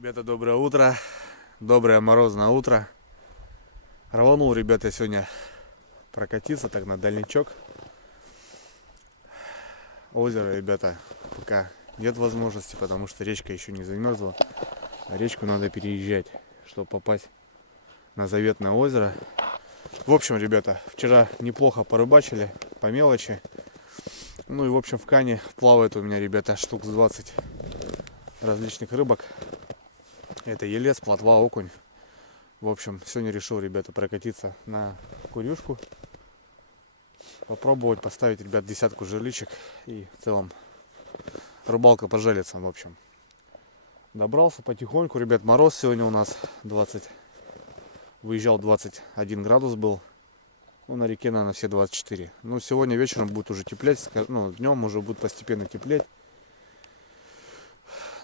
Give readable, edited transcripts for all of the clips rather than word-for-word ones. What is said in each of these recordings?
Ребята, доброе утро. Доброе морозное утро. Рванул, ребята, сегодня прокатиться так на дальничок. Озеро, ребята, пока нет возможности, потому что речка еще не замерзла. А речку надо переезжать, чтобы попасть на заветное озеро. В общем, ребята, вчера неплохо порыбачили, по мелочи. Ну и в общем в кане плавает у меня, ребята, штук с 20 различных рыбок. Это елец, плотва, окунь. В общем, сегодня решил, ребята, прокатиться на курюшку. Попробовать поставить, ребят, десятку жерличек. И в целом рыбалка пожалится, в общем. Добрался потихоньку, ребят, мороз сегодня у нас 20. Выезжал 21 градус был. Ну, на реке, наверное, все 24. Ну, сегодня вечером будет уже теплеть. Ну, днем уже будет постепенно теплеть.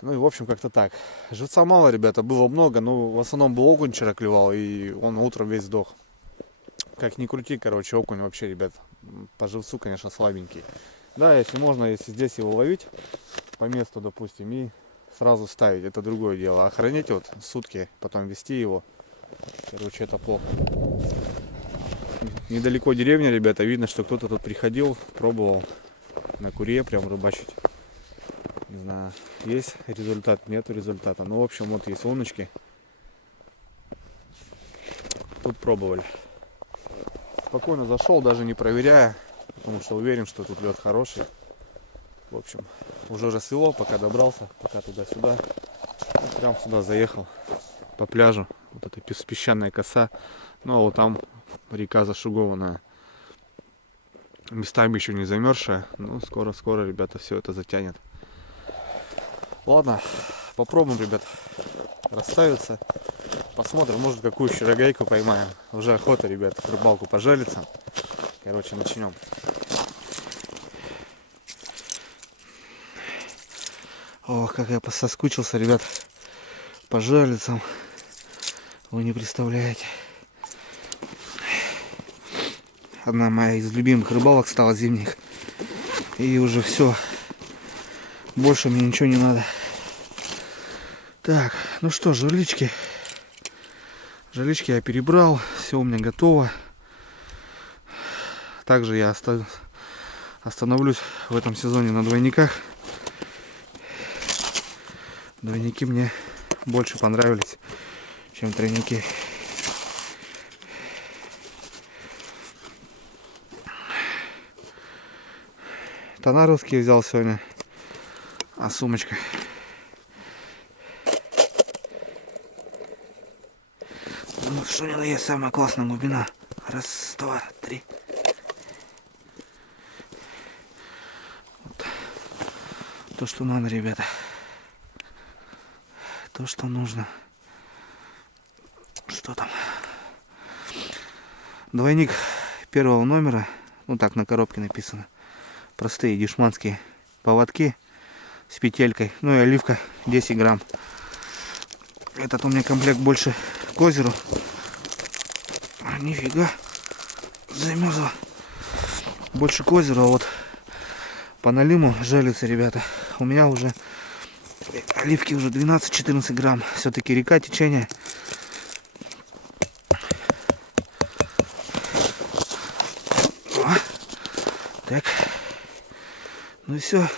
Ну и в общем как-то так. Живца мало, ребята, было много, но в основном был окунь вчера клевал, и он утром весь сдох. Как ни крути, короче, окунь вообще, ребят, по живцу, конечно, слабенький. Да, если можно, если здесь его ловить по месту, допустим, и сразу ставить, это другое дело. А хранить вот сутки, потом вести его, короче, это плохо. Недалеко деревня, ребята, видно, что кто-то тут приходил, пробовал на куре прям рыбачить. Не знаю, есть результат, нету результата. Ну, в общем, вот есть луночки. Тут пробовали. Спокойно зашел, даже не проверяя, потому что уверен, что тут лед хороший. В общем, уже рассвело, пока добрался, пока туда-сюда. Прям сюда заехал по пляжу. Вот эта песчаная коса. Ну, а вот там река зашугованная. Местами еще не замерзшая. Ну, скоро-скоро, ребята, все это затянет. Ладно, попробуем, ребят, расставиться. Посмотрим, может какую еще рогайку поймаем. Уже охота, ребят, в рыбалку пожалиться. Короче, начнем. Ох, как я соскучился, ребят, по жерлицам. Вы не представляете. Одна моя из любимых рыбалок стала зимних. И уже все. Больше мне ничего не надо. Так, ну что, жерлички. Жерлички я перебрал. Все у меня готово. Также я остановлюсь в этом сезоне на двойниках. Двойники мне больше понравились, чем тройники. Тона русские взял сегодня. А сумочка. Ну, что ни на есть самая классная глубина. Раз, два, три. Вот. То, что надо, ребята. То, что нужно. Что там? Двойник первого номера. Ну, так на коробке написано. Простые дешманские поводки с петелькой. Ну и оливка 10 грамм. Этот у меня комплект больше к озеру. Нифига. Замерзла. Больше к озеру. А вот по налиму жалится, ребята. У меня уже оливки уже 12-14 грамм. Все-таки река, течение. О, так. Ну и все.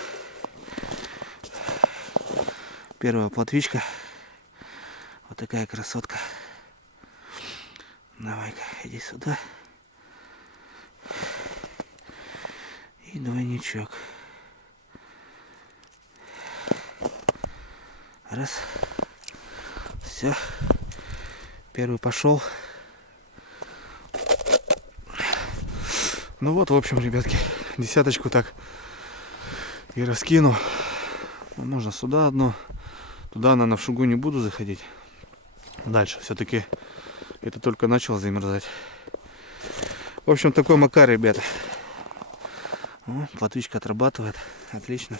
Первая плотвичка. Вот такая красотка. Давай-ка, иди сюда. И двойничок. Раз. Все. Первый пошел. Ну вот, в общем, ребятки, десяточку так и раскину. Можно сюда одно. Туда, наверное, в шугу не буду заходить. Дальше все-таки это только начало замерзать. В общем, такой макар, ребята. О, плотвичка отрабатывает. Отлично.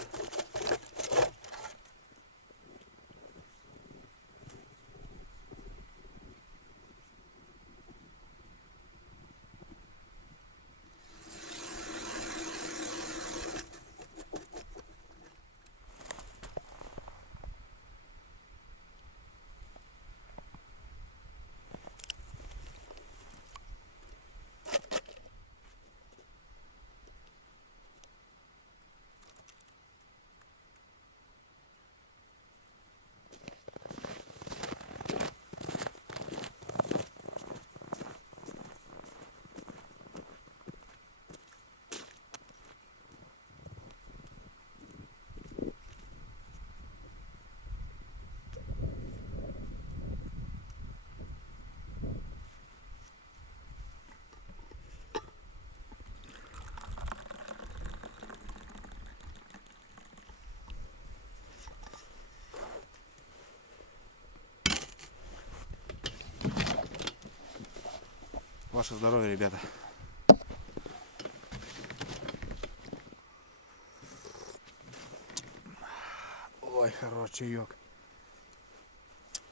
Ваше здоровье, ребята. Ой, хороший чаек.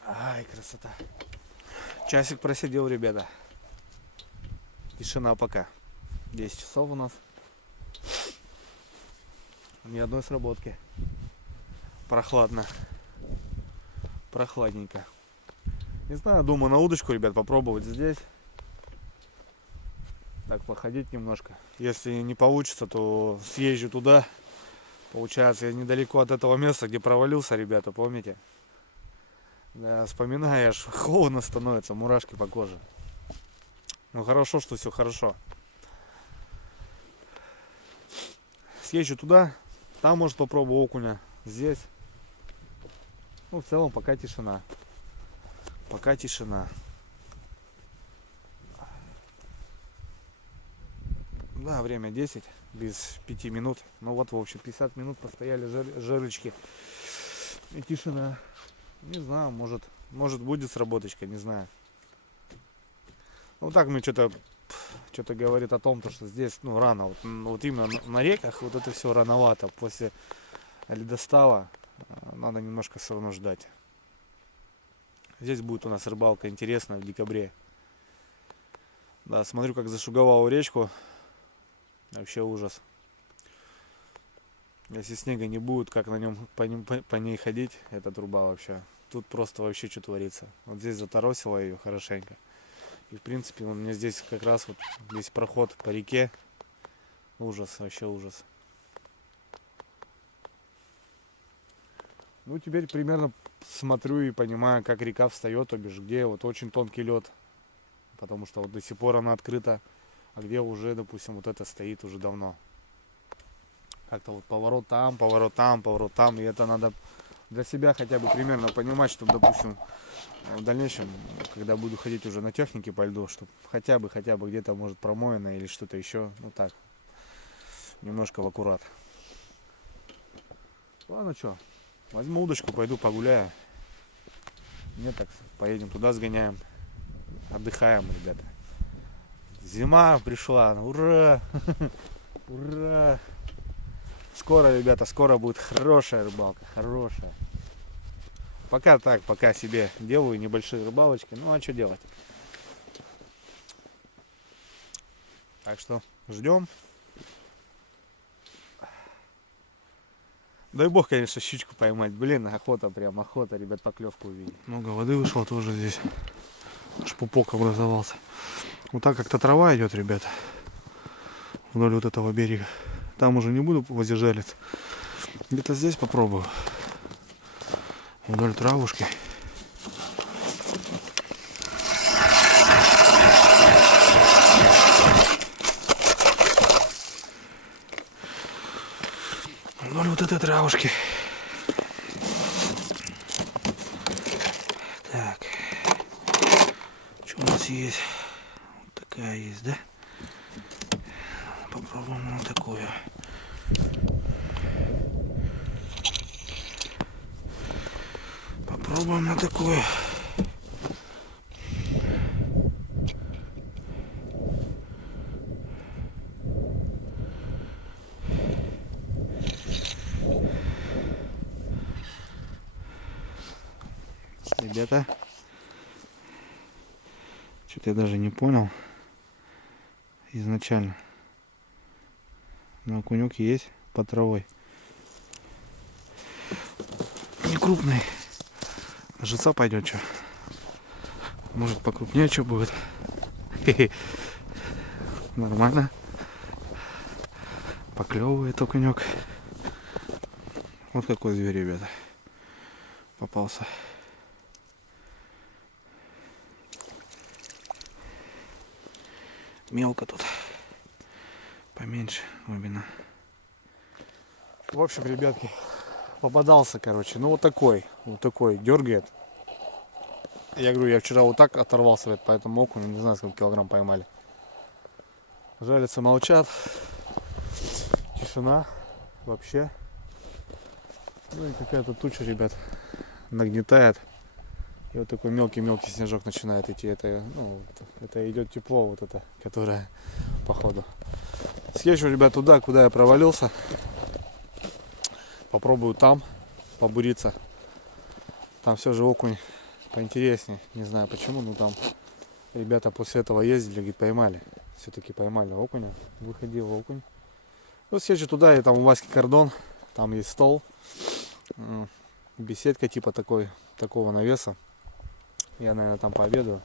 Ай, красота. Часик просидел, ребята. Тишина пока. 10 часов у нас. Ни одной сработки. Прохладно. Прохладненько. Не знаю, думаю на удочку, ребят, попробовать здесь. Так, походить немножко. Если не получится, то съезжу туда. Получается, я недалеко от этого места, где провалился, ребята, помните? Да, вспоминаю, аж холодно становится, мурашки по коже. Ну хорошо, что все хорошо. Съезжу туда, там может попробую окуня. Здесь. Ну, в целом, пока тишина. Пока тишина. Да, время 10, без 5 минут. Ну вот, в общем, 50 минут постояли жерлички. И тишина. Не знаю, может будет сработочка, не знаю. Ну так мне что-то говорит о том, что здесь, ну, рано. Вот именно на реках вот это все рановато. После ледостава надо немножко все равно ждать. Здесь будет у нас рыбалка интересная в декабре. Да, смотрю, как зашуговал речку. Вообще ужас. Если снега не будет, как на нем по ней ходить, эта труба вообще. Тут просто вообще что творится. Вот здесь заторосило ее хорошенько. И в принципе у меня здесь как раз вот здесь проход по реке. Ужас, вообще ужас. Ну теперь примерно смотрю и понимаю, как река встает, то бишь где вот очень тонкий лед. Потому что вот до сих пор она открыта. А где уже, допустим, вот это стоит уже давно. Как-то вот поворот там, поворот там, поворот там. И это надо для себя хотя бы примерно понимать, чтобы, допустим, в дальнейшем, когда буду ходить уже на технике по льду, чтобы хотя бы где-то может промоено или что-то еще. Ну так, немножко в аккурат. Ладно, что, возьму удочку, пойду погуляю. Нет, так поедем туда, сгоняем. Отдыхаем, ребята. Зима пришла, ура! Ура! Скоро, ребята, скоро будет хорошая рыбалка, хорошая. Пока так, пока себе делаю небольшие рыбалочки. Ну а что делать? Так что ждем. Дай бог, конечно, щучку поймать. Блин, охота, прям охота, ребят, поклевку увидеть. Много воды вышло тоже здесь. Аж пупок образовался. Вот так как-то трава идет, ребята, вдоль вот этого берега. Там уже не буду возле жалиться. Где-то здесь попробую. Вдоль травушки. Вдоль вот этой травушки. Так. Что у нас есть? Вот такая есть, да? Попробуем вот такую. Попробуем на такую. Ребята, что-то я даже не понял изначально. Но окунек есть под травой. Не крупный. На живца пойдет что. Может покрупнее что будет. Нормально. Поклевывает окунек. Вот какой зверь, ребята. Попался. Мелко тут. Поменьше глубина. В общем, ребятки, попадался, короче. Ну вот такой дергает. Я говорю, я вчера вот так оторвался по этому окуну, не знаю, сколько килограмм поймали. Жалятся, молчат. Тишина вообще. Ну и какая-то туча, ребят, нагнетает. И вот такой мелкий-мелкий снежок начинает идти. Это, ну, это идет тепло, вот это, которое походу. Съезжу, ребят, туда, куда я провалился. Попробую там побуриться. Там все же окунь поинтереснее. Не знаю почему, но там ребята после этого ездили, говорит, поймали. Все-таки поймали окуня. Выходил окунь. Ну, съезжу туда, и там у Васьки кордон. Там есть стол. Беседка типа такого навеса. Я, наверное, там пообедаю.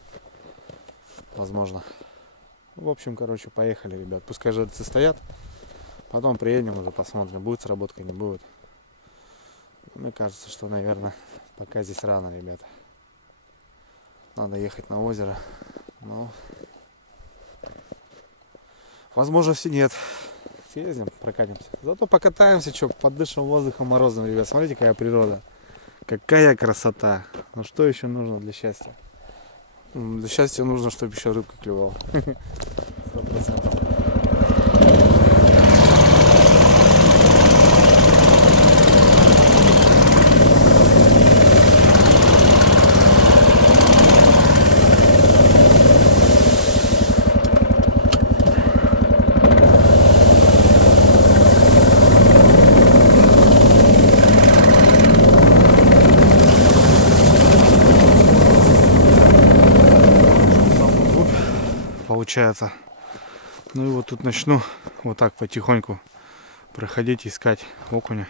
Возможно. В общем, короче, поехали, ребят. Пускай жильцы стоят. Потом приедем уже, посмотрим, будет сработка, не будет. Мне кажется, что, наверное, пока здесь рано, ребята. Надо ехать на озеро. Но возможности нет. Съездим, прокатимся. Зато покатаемся, что, подышим воздухом морозным, ребят. Смотрите, какая природа. Какая красота. Ну что еще нужно для счастья? Для счастья нужно, чтобы еще рыбка клевала. 100%. Получается. Ну и вот тут начну вот так потихоньку проходить, искать окуня.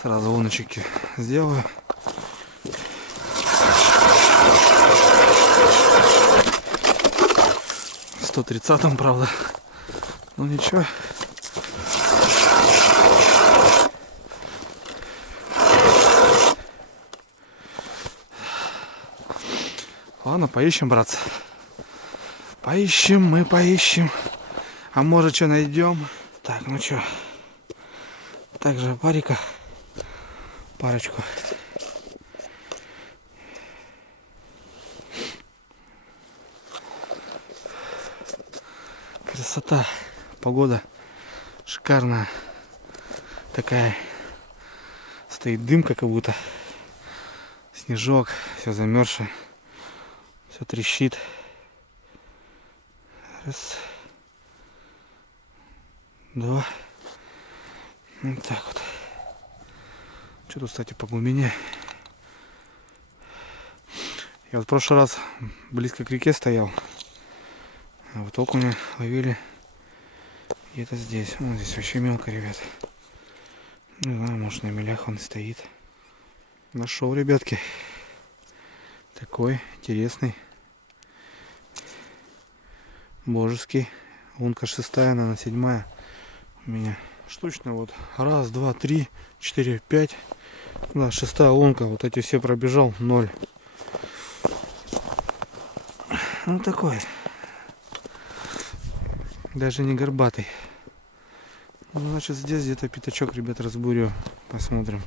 Сразу луночки сделаю. В 130-м, правда. Ну ничего. Ладно, поищем, братцы. Поищем, мы поищем. А может, что найдем. Так, ну что. Также парика. Парочку. Красота. Погода шикарная. Такая. Стоит дымка как будто. Снежок. Все замерзшее. Все трещит. Раз. Два. Вот так вот. Что тут, кстати, по глубине? Я вот в прошлый раз близко к реке стоял. А вот окуня ловили где-то здесь. Вот здесь вообще мелко, ребят. Не знаю, может на милях он стоит. Нашел, ребятки. Такой интересный. Божеский. Лунка 6-я, наверное, 7-я у меня. Штучно вот. Раз, два, три, 4, 5. Да, 6-я лунка. Вот эти все пробежал. 0. Ну такой. Даже не горбатый. Ну, значит, здесь где-то пятачок, ребят, разбурю. Посмотрим.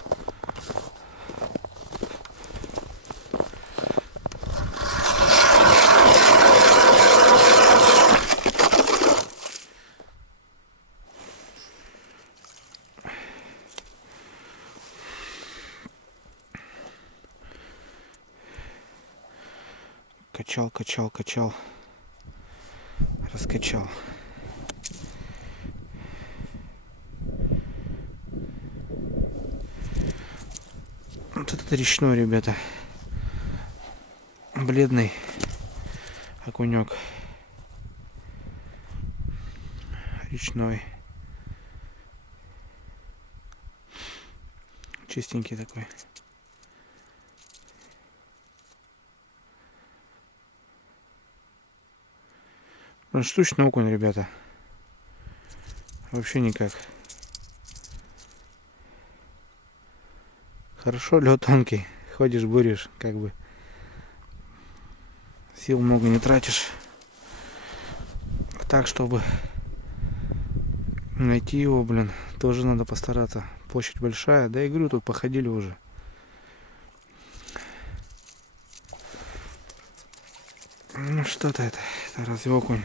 Качал, качал, качал. Раскачал. Вот этот речной, ребята. Бледный окунек. Речной. Чистенький такой. Штучный окунь, ребята. Вообще никак. Хорошо, лед тонкий. Ходишь, буришь, как бы. Сил много не тратишь. Так, чтобы найти его, блин, тоже надо постараться. Площадь большая. Да, я говорю, тут походили уже. Ну, что-то это разве окунь?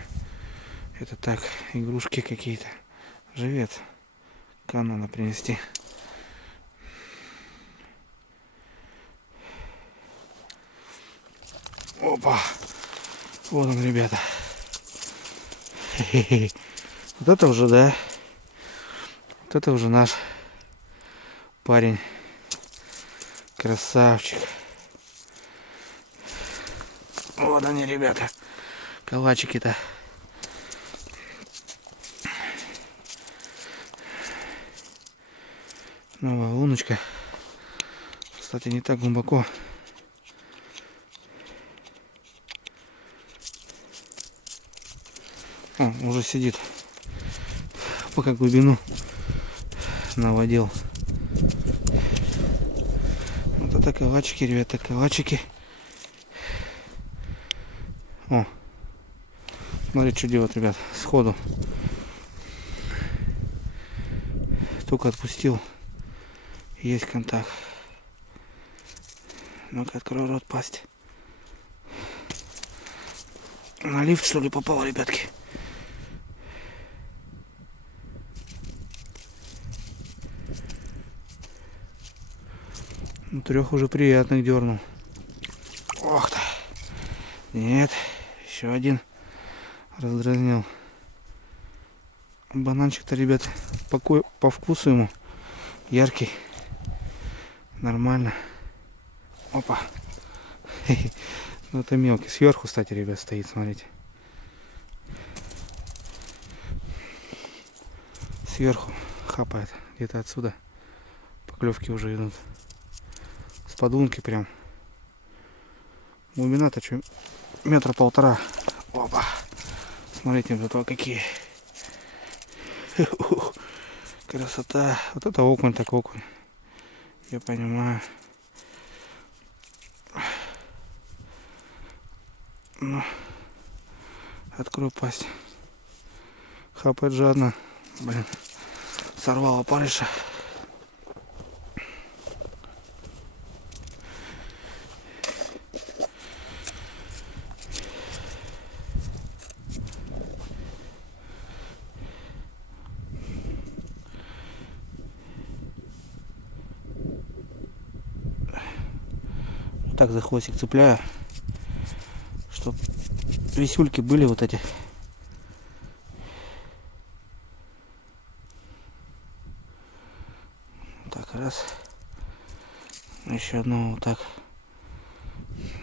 Это так, игрушки какие-то. Живец. Кан надо принести. Опа! Вот он, ребята. Хе-хе-хе. Вот это уже, да. Вот это уже наш парень. Красавчик. Вот они, ребята. Калачики-то. Новая луночка. Кстати, не так глубоко. О, уже сидит. Пока глубину наводил. Вот это калачики, ребята, калачики. О, смотри, что делать, ребят, сходу. Только отпустил. Есть контакт. Ну-ка, открой рот, пасть. На лифт, что ли, попал, ребятки? Ну, 3 уже приятных дернул. Ох ты. Нет, еще один раздразнил. Бананчик-то, ребят, по вкусу ему. Яркий. Нормально. Опа. Ну это мелкий. Сверху, кстати, ребят, стоит, смотрите. Сверху хапает. Где-то отсюда поклевки уже идут. С подунки прям. Глубина-то что? 1,5 метра. Опа. Смотрите, зато какие. Красота. Вот это окунь, так окунь. Я понимаю. Ну, открой пасть. Хапает жадно. Блин. Сорвал опарыша. Так за хвостик цепляю, чтоб висюльки были вот эти. Так, раз. Еще одно вот так.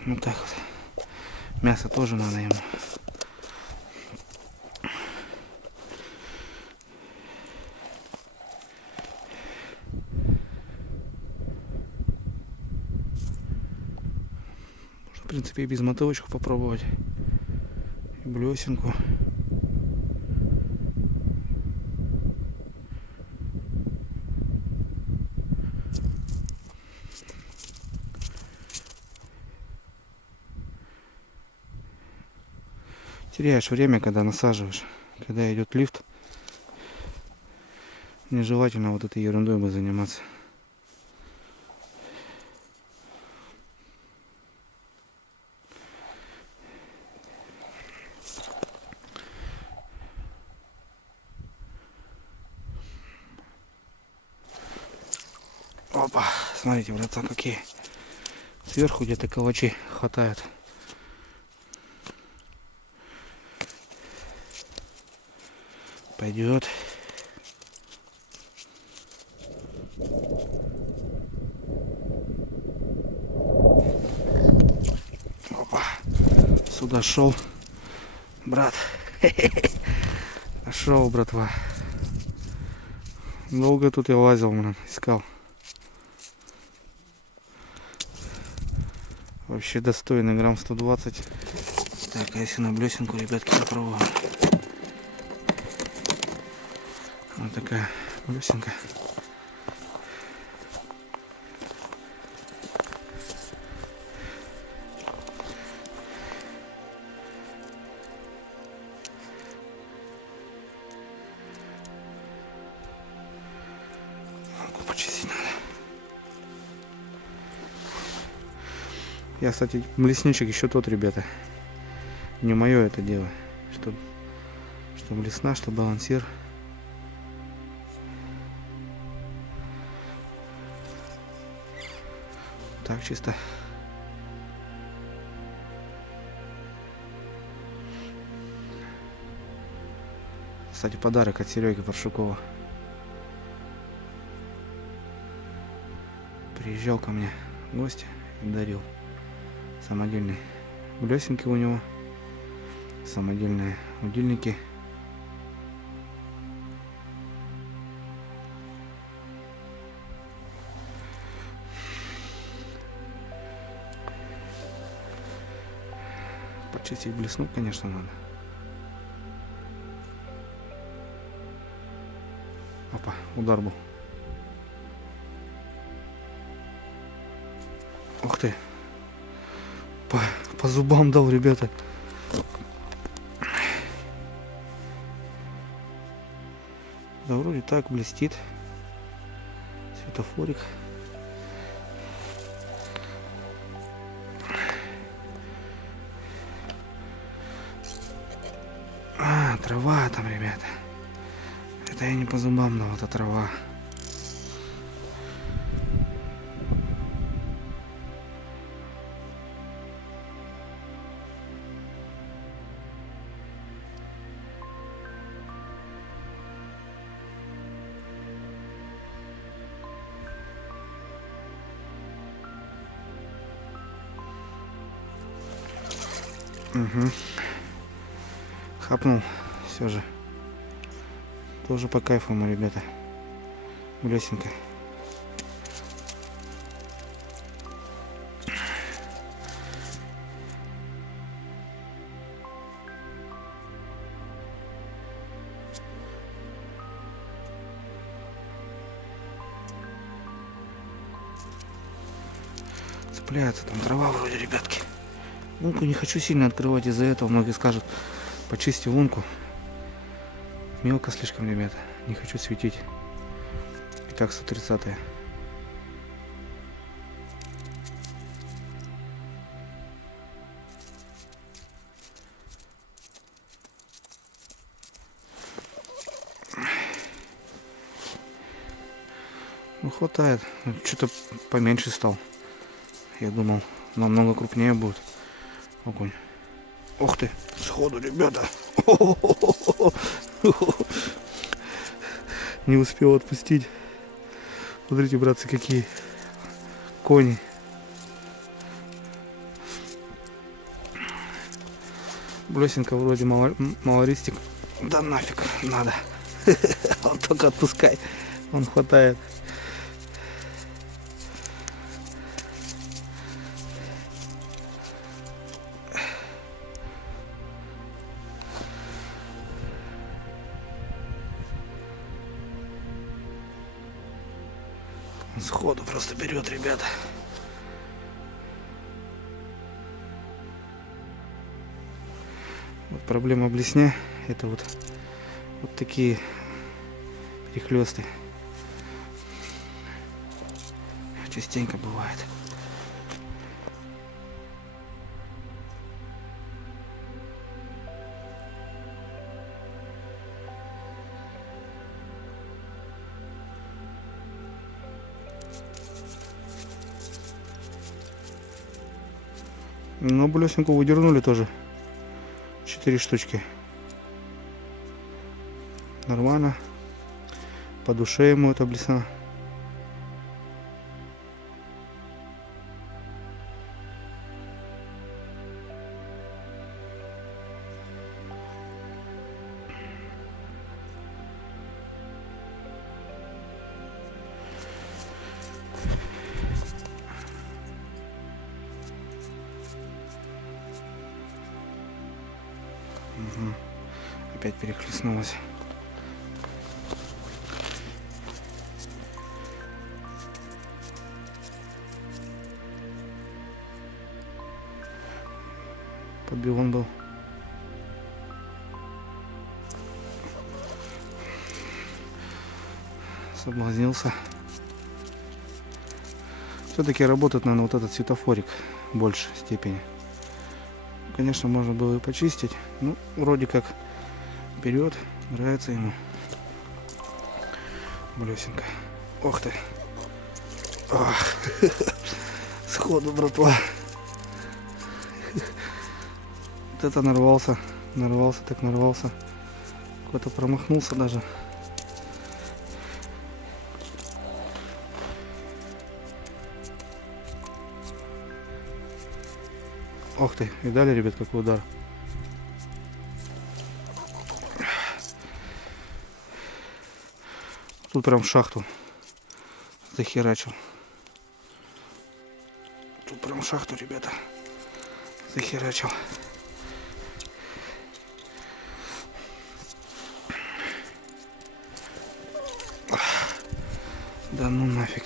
Вот так вот. Мясо тоже надо ему. В принципе, и без мотовочку попробовать. И блесенку. Теряешь время, когда насаживаешь. Когда идет лифт, нежелательно вот этой ерундой бы заниматься. Опа, смотрите, братан, какие. Сверху где-то калачи хватает. Пойдет. Опа. Сюда шел, брат. Нашел, братва. Долго тут я лазил, искал. Вообще достойный, грамм 120. Так, а если на блесенку, ребятки, попробуем. Вот такая блесенка. Почистить надо. Я, кстати, лесничек еще тот, ребята. Не мое это дело. Что блесна, что балансир. Так чисто. Кстати, подарок от Сереги Паршукова. Приезжал ко мне в гости и дарил самодельные блесенки у него, самодельные удильники. Почистить блесну, конечно, надо. Опа, удар был. Ух ты. По зубам дал, ребята. Да вроде так блестит. Светофорик. Трава там, ребята. Это я не по зубам, но вот эта трава. Угу. Хапнул, все же. Тоже по кайфу ему, ребята. Блесенько. Цепляется там трава вроде, ребятки. Лунку не хочу сильно открывать, из-за этого многие скажут, почисти лунку. Мелко слишком, ребята. Не хочу светить. Итак, 130-е. Ну, хватает. Что-то поменьше стал. Я думал, намного крупнее будет огонь. Ух ты, сходу, ребята. Не успел отпустить. Смотрите, братцы, какие кони. Блесенка вроде малористик. Да нафиг надо. Он только отпускай. Он хватает. Он сходу просто берет, ребята. Вот проблема блесня, это вот такие перехлесты. Частенько бывает. Но блесенку выдернули тоже. 4 штучки. Нормально. По душе ему эта блесна. Угу. Опять перехлестнулась. Подбил он был. Соблазнился. Все-таки работает, наверное, вот этот светофорик в большей степени. конечно, можно было и почистить. Ну, вроде как берет, нравится ему. Блесенка. Ох ты. Ах. Сходу, братва. Вот это нарвался. Нарвался, так нарвался. Кто-то промахнулся даже. Ох ты, видали, ребят, какой удар? Тут прям в шахту захерачил. Тут прям в шахту, ребята, захерачил. Да ну нафиг.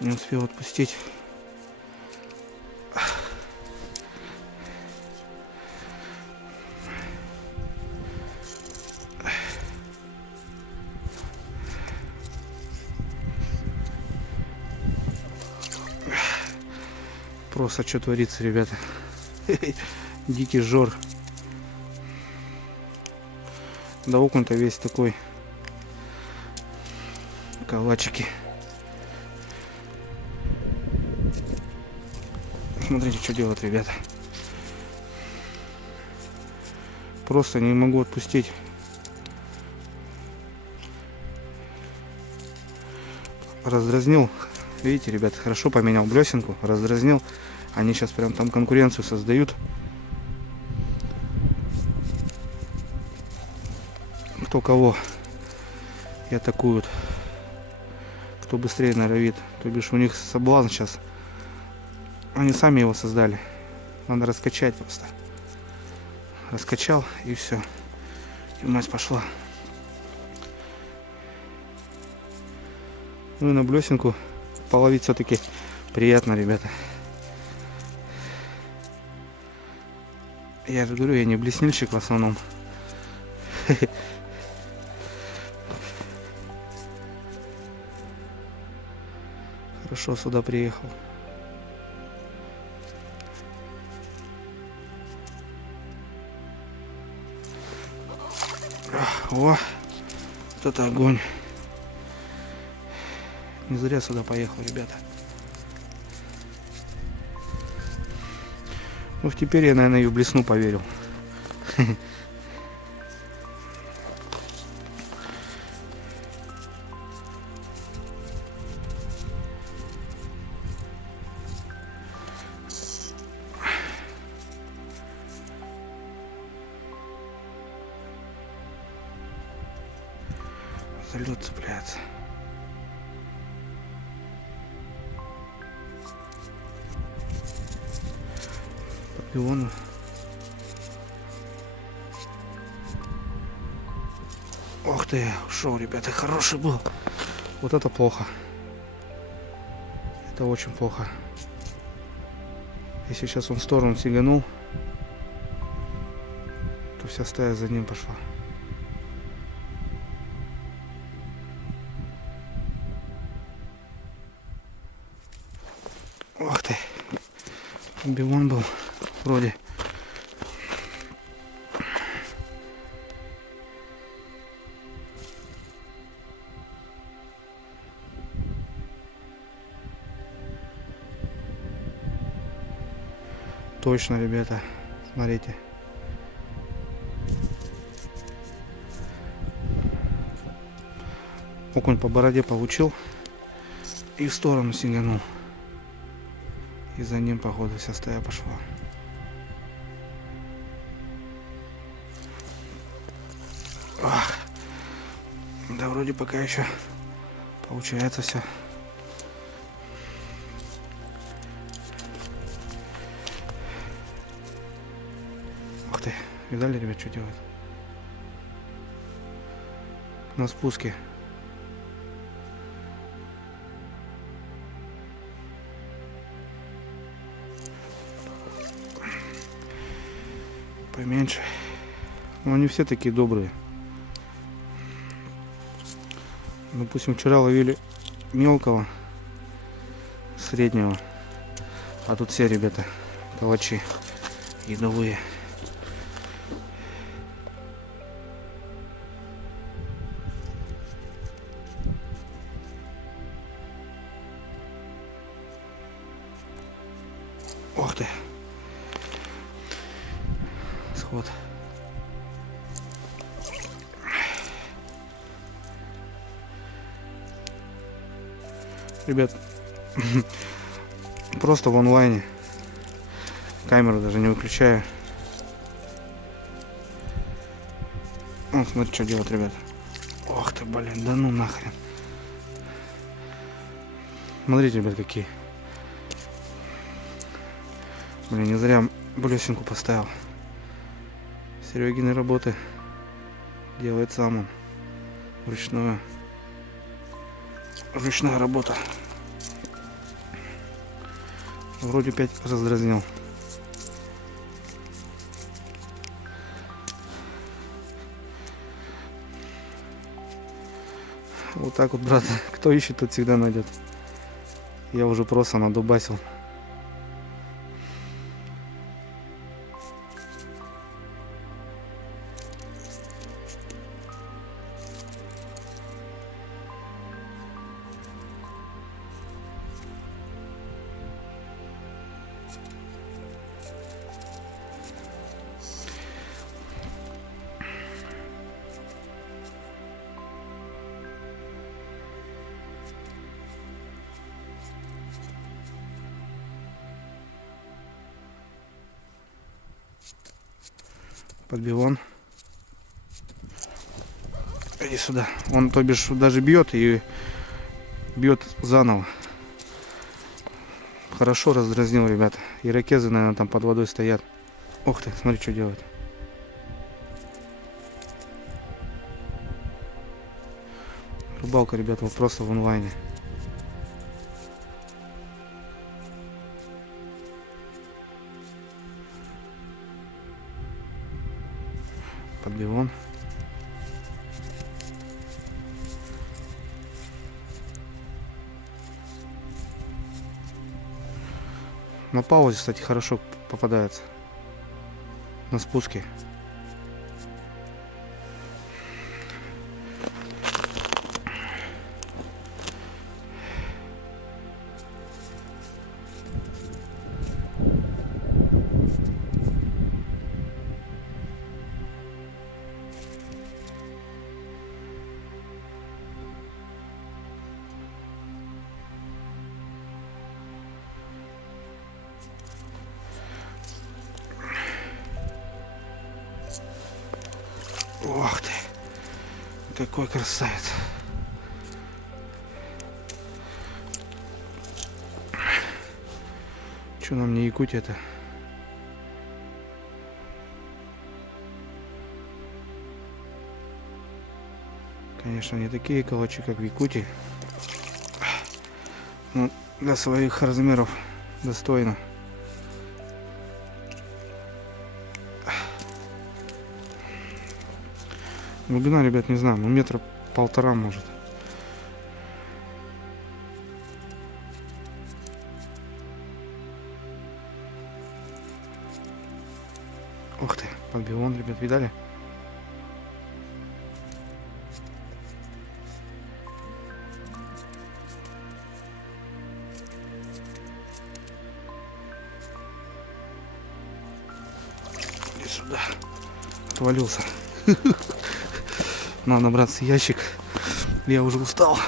Не успел отпустить. Просто что творится, ребята. Дикий жор. Да окон-то весь такой. Калачики. Смотрите, что делают, ребята. Просто не могу отпустить. Раздразнил. Видите, ребята, хорошо поменял блесенку. Раздразнил. Они сейчас прям там конкуренцию создают. Кто кого и атакуют. Кто быстрее норовит. То бишь у них соблазн сейчас. Они сами его создали. Надо раскачать просто. Раскачал и все. И мать пошла. Ну и на блесенку половить все-таки приятно, ребята. Я же говорю, я не блеснильщик в основном. Хорошо сюда приехал. О, вот это огонь. Не зря сюда поехал, ребята. Ну, теперь я, наверное, и в блесну поверил. За лед цепляется. Пион. Ох ты, ушел, ребята, хороший был. Вот это плохо. Это очень плохо. Если сейчас он в сторону сиганул, то вся стая за ним пошла. Ох ты, бивон был вроде. Точно, ребята, смотрите. Окунь по бороде получил и в сторону сиганул. И за ним, походу, вся стая пошла. Ах. Да, вроде пока еще получается все. Ух ты, видали, ребят, что делают? На спуске. Поменьше. Но они все такие добрые. Допустим, вчера ловили мелкого, среднего, а тут все, ребята, калачи. Едовые. Ох ты. Сход. Ребят, просто в онлайне. Камеру даже не выключаю. Вот, смотри, что делать, ребят. Ох ты, блин, да ну нахрен. Смотрите, ребят, какие. Блин, не зря блесенку поставил. Серегины работы делает сам он. Вручную. Ручная работа. Вроде 5 раздразнил. Вот так вот, брат. Кто ищет, тот всегда найдет. Я уже просто надубасил. Подбивон. Иди сюда. Он, то бишь, даже бьет и бьет заново. Хорошо раздразнил, ребята. Ирокезы, наверное, там под водой стоят. Ух ты, смотри, что делает. Рыбалка, ребята, вот просто в онлайне. Подбивон. На паузе, кстати, хорошо попадается. На спуске. Ох ты, какой красавец. Что нам не Якутия-то? Конечно, не такие колочи, как в Якутии. Но для своих размеров достойно. Глубина, ребят, не знаю, ну метра полтора может. Ух ты, подбивон, ребят, видали? Иди сюда. Отвалился. Надо набраться ящик. Я уже устал.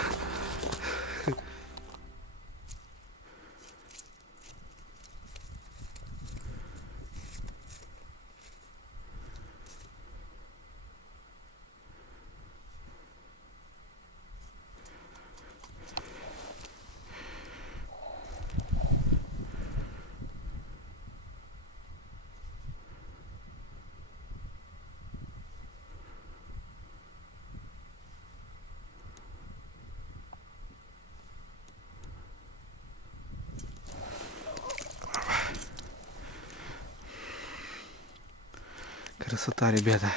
Красота, ребята.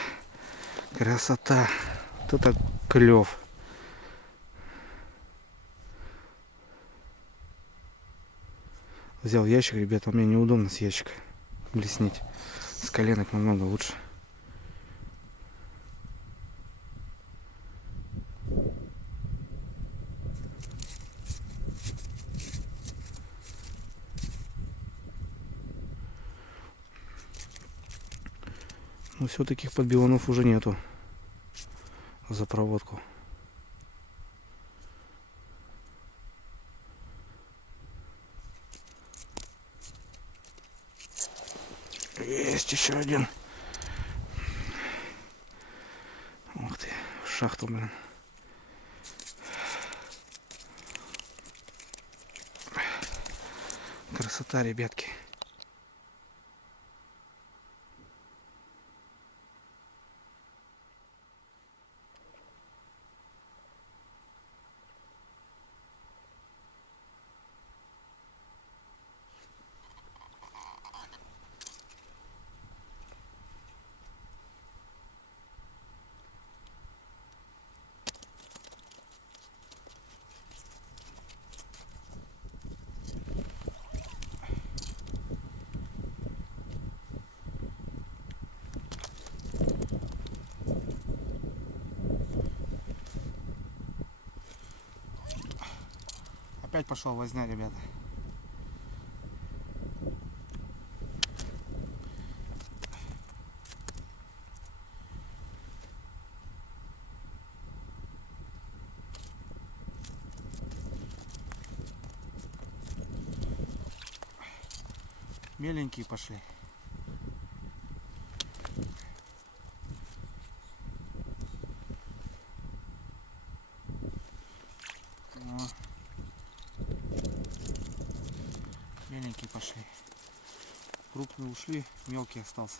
Красота. Вот это клев. Взял ящик, ребята, у меня неудобно с ящика. блеснить. С коленок намного лучше. Но все, таких подбиванов уже нету за проводку. Есть еще один. Ух ты, в шахту, блин. Красота, ребятки. Опять пошел возня, ребята. Меленькие пошли. О. Меленькие пошли. Крупные ушли, мелкий остался.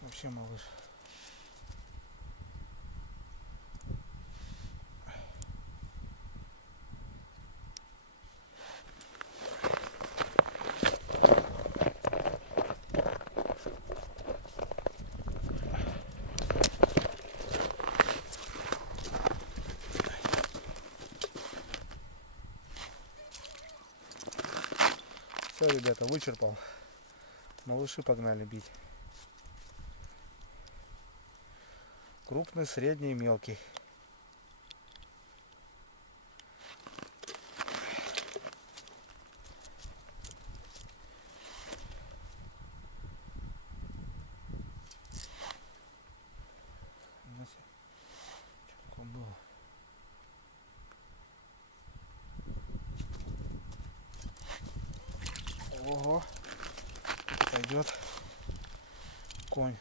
Вообще, малыш. Все, ребята, вычерпал. Малыши погнали бить. Крупный, средний, мелкий. Что такое было? Ого, пойдет конь.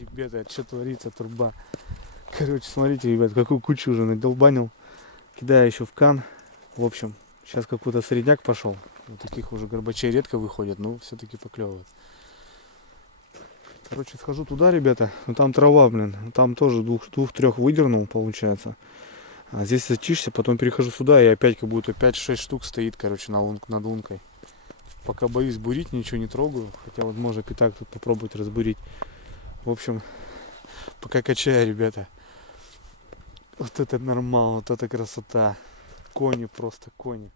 Ребята, что творится, труба. Короче, смотрите, ребят, какую кучу уже надолбанил. Кидаю еще в кан. В общем, сейчас какой-то средняк пошел. Вот таких уже горбачей редко выходят, но все-таки поклевывает. Короче, схожу туда, ребята. Ну там трава, блин. Там тоже двух-трех выдернул, получается. А здесь зачишься, потом перехожу сюда, и опять как будто 5-6 штук стоит, короче, над лункой. Пока боюсь бурить, ничего не трогаю. Хотя вот можно пятак тут попробовать разбурить. В общем, пока качаю, ребята. Вот это нормально, вот это красота. Кони, просто кони.